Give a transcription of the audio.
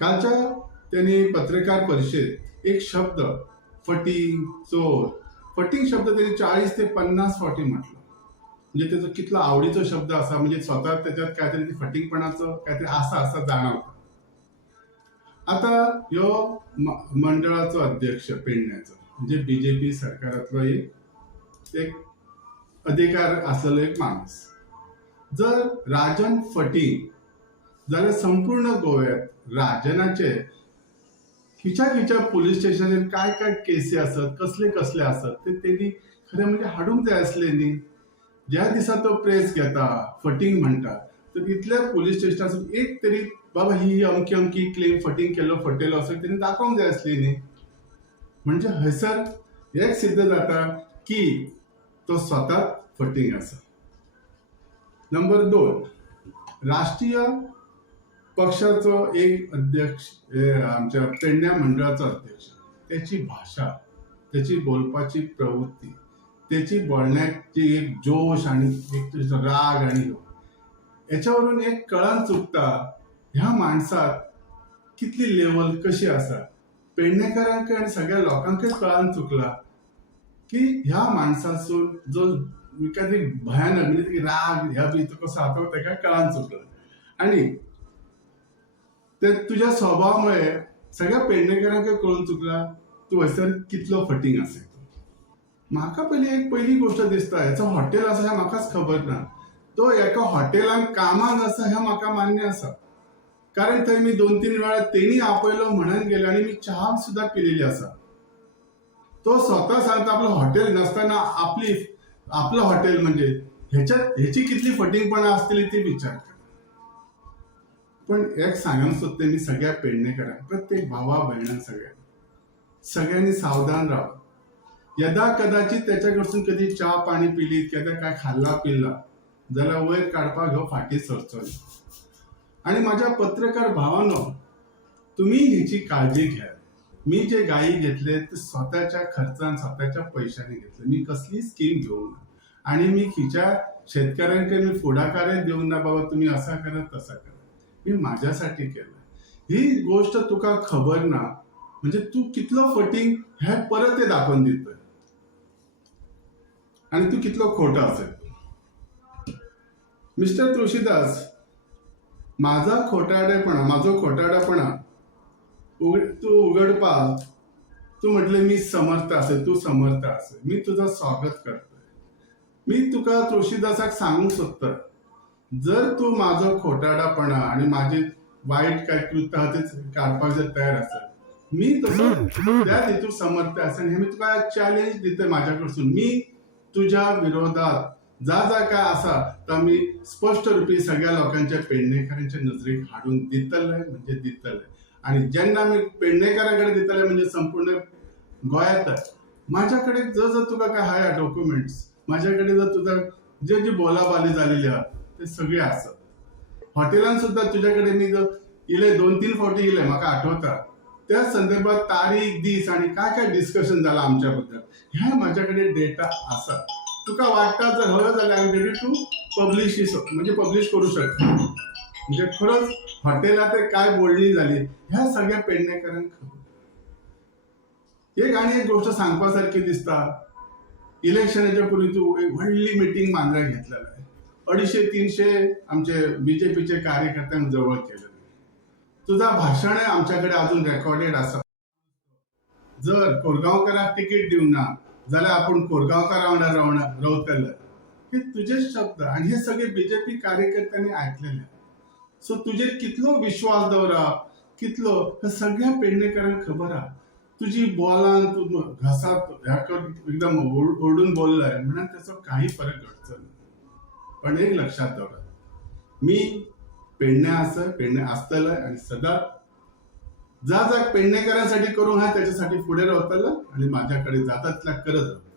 कालच्या त्यांनी पत्रकार परिषदेत एक शब्द फटिंग चोर फटिंग शब्द त्यांनी 40 ते 50 फावटी म्हटलं. म्हणजे त्याचा कितला आवडीचा शब्द असा, म्हणजे स्वतः त्याच्यात काहीतरी फटिंगपणाचं काहीतरी असं जाणवतं. आता ह्यो मंडळाचो अध्यक्ष पेडण्याचो म्हणजे बीजेपी सरकारातलो एक अधिकार असलेलो एक माणूस. जर राजन फटिंग जाल्यार संपूर्ण गोव्यात राजनाचे खिच्या पोलीस स्टेशनाचेर काय काय केसी असत, कसले असत ते त्यांनी खरे म्हणजे हाडूंक जाय असले न्ही. ज्या दिसा तो प्रेस घेता, फटिंग म्हणटा, तर इतल्या पोलीस स्टेशनासून एक तरी बाबा ही अमकी क्लेम फटिंग फटेलो असं त्यांनी दाखवूंक जाय असली न्ही. म्हणजे हयसर एक सिद्ध जाता की तो स्वतः फटिंग आसा. नंबर 2, राष्ट्रीय पक्षाचो एक अध्यक्ष, आमच्या पेडण्या मंडळाचो अध्यक्ष, त्याची भाषा, त्याची बोलपाची प्रवृत्ती, त्याची बोलण्याची एक जोश आणि एक राग आणि याच्यावरून एक कळान चुकता ह्या माणसात कितली लेवल कशी आसा. पेडणेकारांक आणि सगळ्या लोकांकच कळान चुकला की ह्या माणसासून जो एखादी भयानक म्हणजे राग ह्या बी कसो आता ताका कळान चुकला. आणि ते तुझ्या स्वभावामुळे सगळ्या पेडणेकारांक कळून चुकला तू हयसर कितलो फटिंग आसा. म्हाका पहिली गोष्ट दिसता, याचं हॉटेल आसा हें म्हाकाच खबर ना. तो एका हॉटेलान कामाक आसा हें म्हाका मान्य आसा, कारण थंय मी 2-3 वेळा तेणी आपयलो म्हणून गेले आणि मी चहा सुद्धा पिलेली आसा. तो स्वतः सांगता आपलं हॉटेल नसताना आपलं हॉटेल म्हणजे ह्याची कितली फटिंगपणा असतली ती विचार करा. पण एक सांगूंक सोदते मी सगळ्या पेडणेकारांक, प्रत्येक भावा भयणांक सगळ्यांनी सावधान राहा. यदा कदाचित त्याच्याकडसून कधी चहा पाणी पिलीत किंवा काय खाल्ला पिल्ला जाल्यार वयर काडपाक ह्यो फाटी सरचो. आणि माझ्या पत्रकार भावांनो, तुम्ही ह्याची काळजी घ्या. मी जे गायी घेतले ते स्वतःच्या खर्चान स्वतःच्या पैशाने घेतले. मी कसली स्कीम घेऊन ना, आणि मी खिच्या शेतकऱ्यांकडे मी पुढाकारच देऊन ना बाबा तुम्ही असा करा तसा करा. मी माझ्यासाठी केलं. ही गोष्ट तुका खबर ना म्हणजे तू कितलो फटिंग हे परत ते दाखवून दितोय आणि तू कितलो खोटा असेल. मिस्टर तुळशीदास, माझो खोटारडेपणा तू उघडपाक तू म्हटले मी समर्थ असेल, तू समर्थ असेल, मी तुझं स्वागत करतोय. मी तुका तुळशीदासाक सांगूंक सोदता, जर तू माझो खोटारडेपणा आणि माझे वाईट काय कृत्य हा ते काडपाक जर तयार असेल, मी तसं त्या हेतून समर्थ असेल. हे मी तुका चॅलेंज दिते माझ्याकडसून. मी तुझ्या विरोधात जा काय असा तर मी स्पष्ट रूपी सगळ्या लोकांच्या पेडणेकारांच्या नजरेक हाडून दितले म्हणजे दितले. आणि जेन्ना मी पेडणेकारांकडे दितले म्हणजे संपूर्ण गोंयांत माझ्याकडे जर तुका काय हाय डॉक्युमेंट्स, माझ्याकडे जर तुझा जे बोलाबाली झालेली आहात ते सगळे असत. हॉटेलान सुद्धा तुझ्याकडे मी जर इले 2-3 फावटी इले म्हाका आठवता, त्या संदर्भात तारीख दीस आणि काय डिस्कशन झाला आमच्याबद्दल ह्या माझ्याकडे डेटा असा. तुका वाटता जर हवं जाल्यार I am ready to publish करू शकतो. म्हणजे खरंच हॉटेलात काय बोलणी झाली ह्या सगळ्या पेडणेकारांक खबर. एक गोष्ट सांगपासारखी दिसता, इलेक्शनाच्या पूर्वी तू एक व्हडली मिटिंग मांद्र्याक घेतलेला आहे. 250-300 आमचे बीजेपीचे कार्यकर्त्यांक जवळ केलं. तुझा भाषण आमच्याकडे अजून रेकॉर्डेड असा. जर कोरगांवकारांक तिकीट दिवंक ना जाल्यार आपण कोरगांवकारां वांगडा रावतले, हे तुझे शब्द आणि हे सगळे बीजेपी कार्यकर्त्यांनी ऐकलेले. सो तुझे कितलो विश्वास दवरप कितलो हे सगळ्या पेडणेकारांक खबर आहा. तुझी बोलान तू घसात एकदम ओरडून बोललाय म्हणून त्याचा काही फरक घडचो नाही. पण एक लक्षात दवरा, मी पेडणे असतलं आणि सदांच जा पेडणेकारांसाठी करूंक हा त्याच्यासाठी पुढे रावतलं आणि माझ्याकडे जाता तितल्या करत रावतलं.